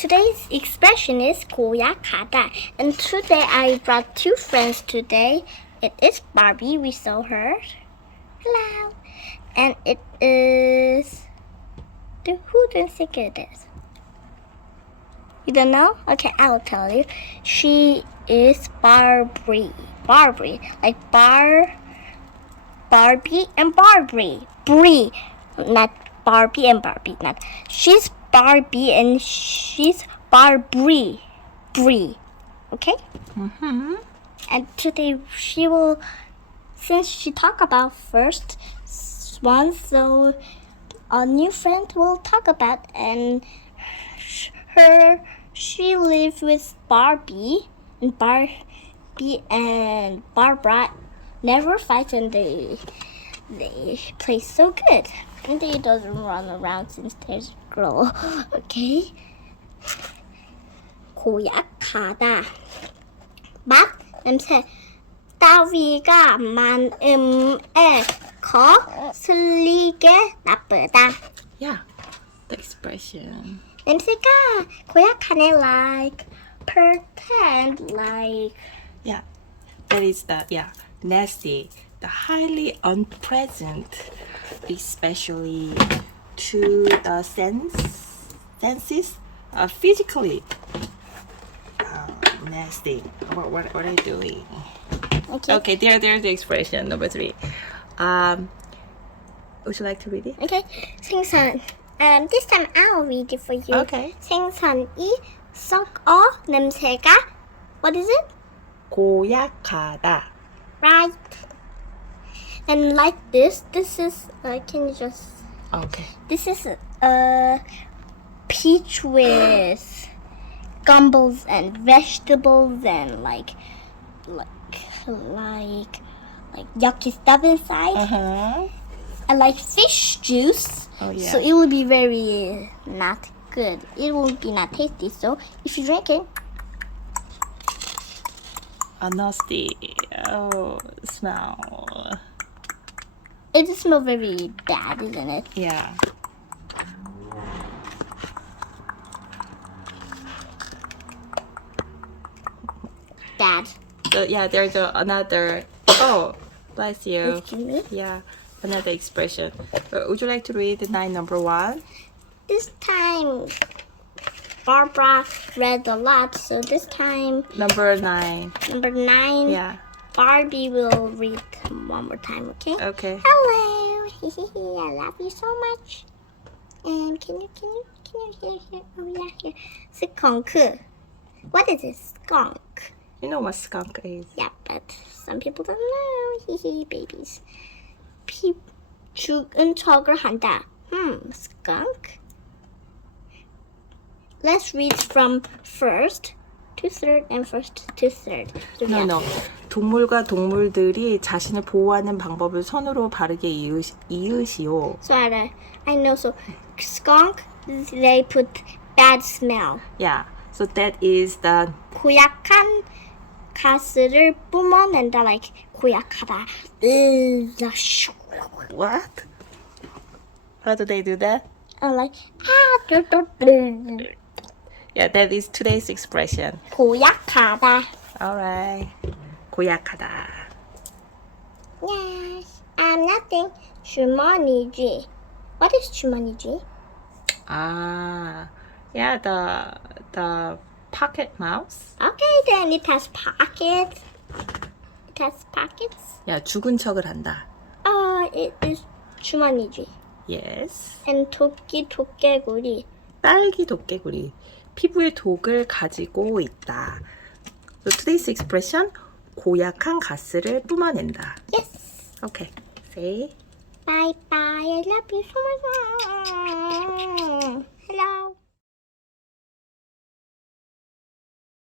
Today's expression is 고약하다. And today I brought two friends today. It is Barbie. We saw her. Hello. And it is... Who do you think it is? You don't know? Okay, I will tell you. She is Barbie. Barbie. Like Barbie and Barbie. Brie. Not Barbie and Barbie. Not. She's Barbie and she's Barbie. Brie. Okay? Mm-hmm. And today she will, since she talked about first one, so a new friend will talk about, and she lived with Barbie and Barbara never fight, and they play so good, and they doesn't run around since there's a girl. Okay. 고약하다. 맛, 냄새. 따위가 많음에 거슬리게 나쁘다. Yeah, the expression. 냄새가 고약하네, like pretend, like. Yeah, that is nasty, the highly unpleasant, especially to the senses, physically nasty. What are you doing? Okay, there's the expression number 3. Would you like to read it? Okay, 생선. This time I'll read it for you. Okay. 생선이 썩어 냄새가, what is it? 고약하다. Right. And like this is, can you just, Okay. this is peach with gumballs and vegetables and like yucky stuff inside. Uh-huh. And like fish juice. Oh, yeah. So it will be very not good. It will be not tasty. So if you drink it, Nasty. Oh, smell. it will smell very bad, isn't it? Yeah. Bad. So yeah, there's another. Oh, bless you. Excuse me. Yeah, another expression. Would you like to read line number 1? This time, Barbara read a lot. So this time, Number 9. number 9, Yeah. Barbie will read one more time. Okay. Okay. Hello. I love you so much. And can you hear? Oh yeah, here. Skunk. What is a skunk? You know what skunk is? Yeah, but some people don't know. Babies. 죽은 척을 한다. Skunk. Let's read from first to third and first to third. No. 동물과 동물들이 자신을 보호하는 방법을 손으로 바르게 이으시오. So I know. So skunk, they put bad smell. Yeah. So that is the 고약한 가스를 뿜어낸다, like 고약하다. what? How do they do that? Like Yeah, that is today's expression. 고약하다. Alright. 고약하다. Yes, I'm nothing. 주머니쥐. What is 주머니쥐? Yeah, the pocket mouse. Okay, then it has pockets. It has pockets. Yeah, 죽은 척을 한다. It is 주머니쥐. Yes. And 도깨구리. 딸기 도깨구리. 피부에 독을 가지고 있다. So today's expression, 고약한 가스를 뿜어낸다. Yes. Okay. Say. Bye bye. I love you so much. Hello.